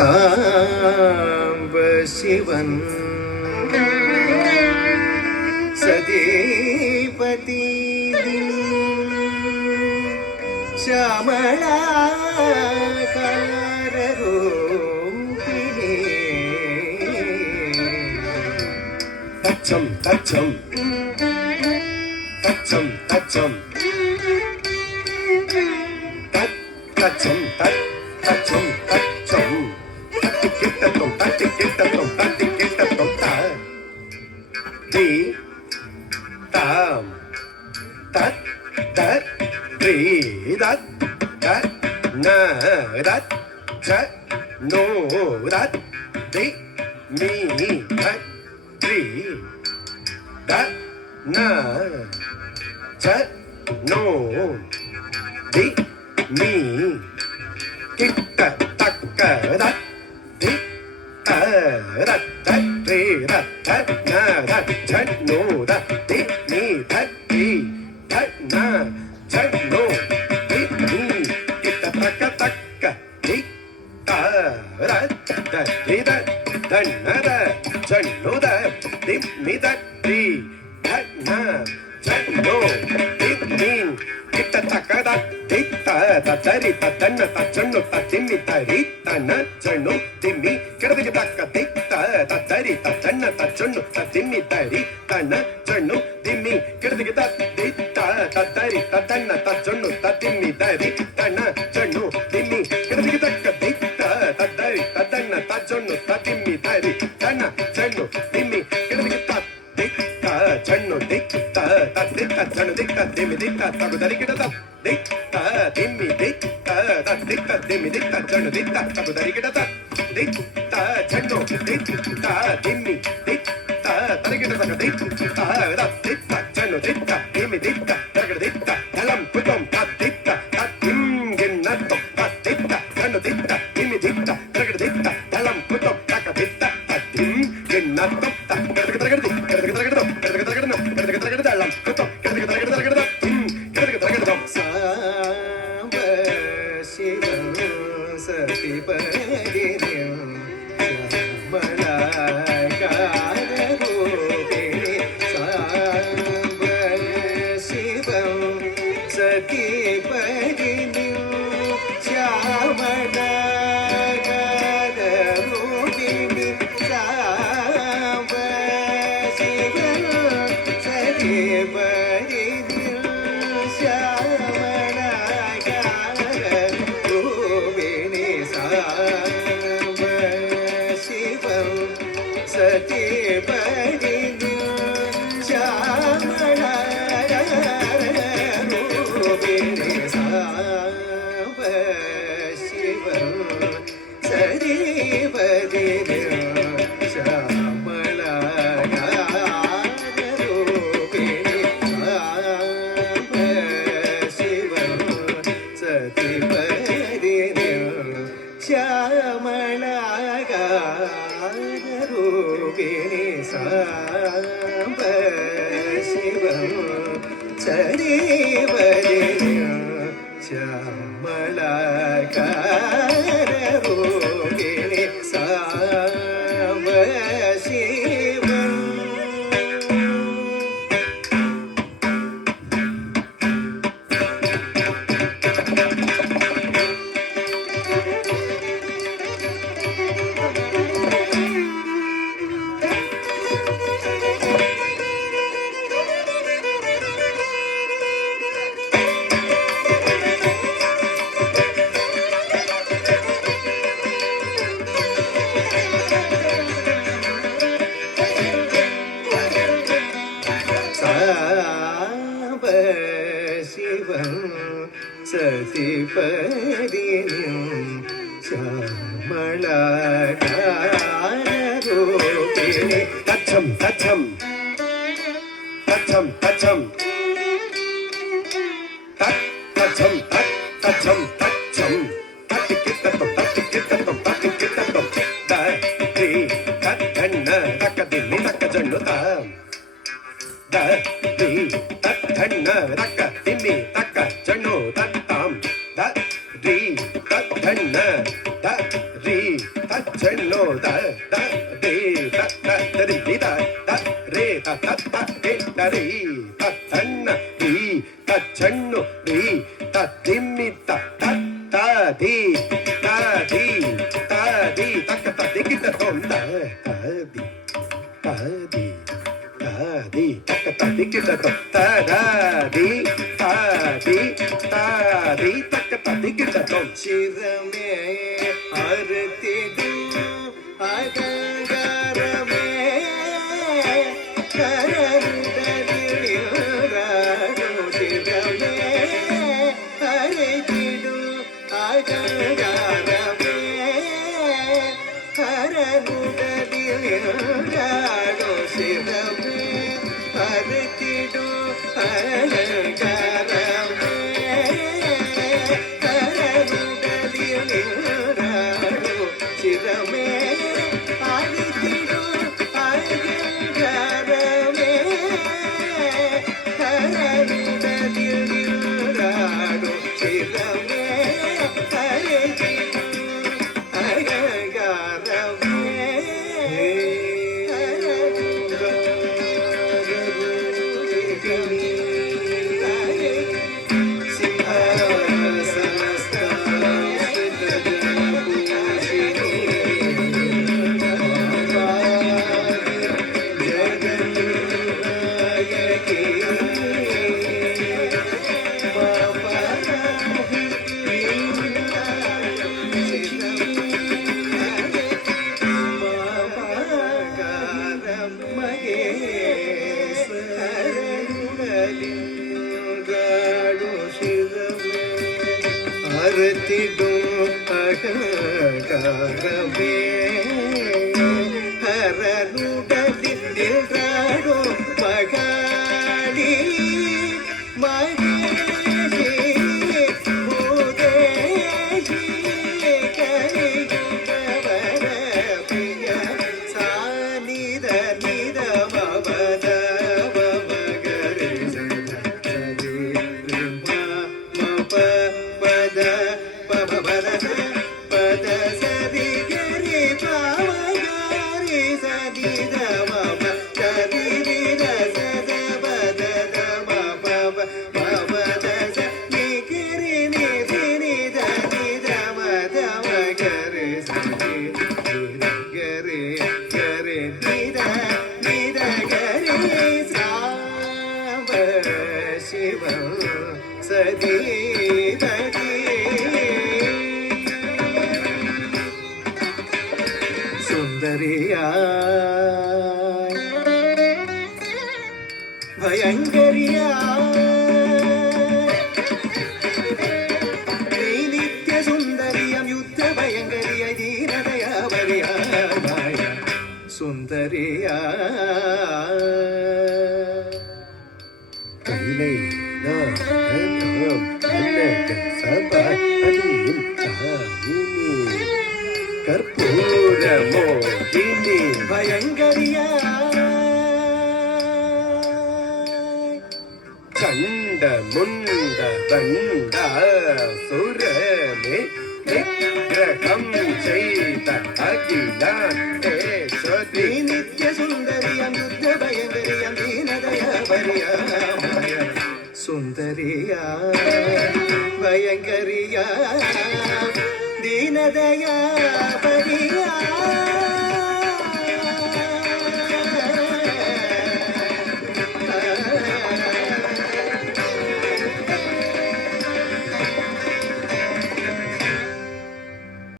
சாம்ப சிவன் சதீபதி ஷாமளாகாரரூபிணி தச்சம் தச்சம் தச்சம் தச்சம் தச்சம் தச்சம் தச்சம் தட்டி கிட்டத்தும் தட்டி கிட்டத்தும் தட்டி கிட்டத்தும் தி தாம் தத் தத் ரி தத் தத் ந தத் ச நோ தத் தி மீ தத் ரி தத் ந ச நோ தி மீ கிட்ட தக்க தத் தி த ரத் தத் ரி ரத் தத் ந தத் ச நோ தத் தி மீ தத் ரி தத் ந ச நோ தி மீ கிட்ட தக்க தக்க தி த ரத் தத் ரி தத் தத் ந தத் ச நோ தத் தி மீ தத் ரி தத் ந ச நோ தி மீ கிட்ட தக்க தத் தி த தரி தன்ன தச்சண்ணு திம்மி தரி தன்ன சண்ணு திம்மி கிடதுக்கு தக்க தி தரி தன்ன தச்சண்ணு திம்மி தரி தன்ன சண்ணு திம்மி கிடதுக்கு தி தரி தன்ன தச்சண்ணு திம்மி தரி தன்ன சண்ணு திம்மி கிடதுக்கு தக்க தி தரி தன்ன தச்சண்ணு திம்மி தரி தன்ன சண்ணு திம்மி கிடதுக்கு தி சண்ணு தி தத்தி தச்சண்ணு தி திம்மி தி தகு தரி கிடத தி திம்மி தி தி திம்மி தி தச்சண்ணு தி தகு தரி கிடத தி சண்ணு தி திம்மி தி தரி கிடத தி தி தச்சண்ணு தி திம்மி தி தகு தி தலம் குதம் தி திம் கின்னத்தம் தி சண்ணு தி திம்மி தி தகு தி தலம் குதம் தக தி திம் கின்னத்தம் தக தக தி சாம்ப சிவன் சதிபதினியும் ஷாமளாகாரரூபிணி சாம்ப சிவன் சதிபதினியும் ஷாமளாகாரரூபிணி சாம்ப சிவன் சதிபதினியும் ஷாமளாகாரரூபிணி சாம்ப சிவம் சதிபதினியும் ஷாமளாகாரரூபிணி சாம்ப சிவம் சதிபதினியும் ஷாமளாகாரரூபிணி சாம்ப சிவம் சதிபதினியும் ஷாமளாகாரரூபிணி சாம்ப சிவம் சதிபதினியும் ஷாமளாகாரரூபிணி சாம்ப சிவம் சாம்ப சிவம் சதிபதினியும் ஷாமளாகாரரூபிணி தச்சம் தச்சம் தச்சம் தச்சம் தச்சம் தச்சம் தச்சம் தட்டி கிட்டத்தும் தட்டி கிட்டத்தும் தட்டி கிட்டத்தும் தி தன்ன தக்க திம்மி தக்க ஜண்ணு தி தன்ன தக்க திம்மி தக்க ஜண்ணு தத்தாம் தி தன்ன ரி da da de da da da di da da re da da da de da re da tanna di da channu di da dimmi da da da di da di da di da ka da di kita tom da di da di da di da ka da di kita tom da di da di da di da ka da di kita tom சிரமே அறுத்திடும் அகங்காரமே கரந்ததில் ராடும் சிரமே அறுத்திடும் அகங்காரமே கரந்ததில் ராடும் சிரமே அறுத்திடும் அகங்காரமே சிரமே அழித்திடும் அகங்காரமே கரந்ததில் ராடும் சிரமே அழித்திடும் அகங்காரமே அறுத்திடும் அகங்காரமே ஹரனுடலில் ராடும் Mahali Maheshi பூதேஷி கலியுகவர பிரிய சானித நித மபத மகரே சரி மப பத பப பத சரி கரி பாவகாரி சதி தம கரி வித சத பத தம பப பபத சரி கரி நிதி நித நிதம தம கரி சதி கரி கரி நித நித கரி சாம்ப சிவம் சதி ததி சுந்தரியாய் பயங்கரியாய் நீ நித்ய சுந்தரியம் யுத்த பயங்கரியாய் தீனதயாவரியாய் சுந்தரியாய் கைலை நாகம் கனக சபாதியின் காமினி கற்பூர மோகினி பயங்கரியாய் கண்ட முண்ட பண்ட சுரமே நிகிரகம் செய்த அகிலாண்டேஸ்வரி நீ நித்ய சுந்தரியம் யுத்த பயங்கரியம் தீனதயாவரியாய் சுந்தரியா பயங்கரியா தீனதயாவரியா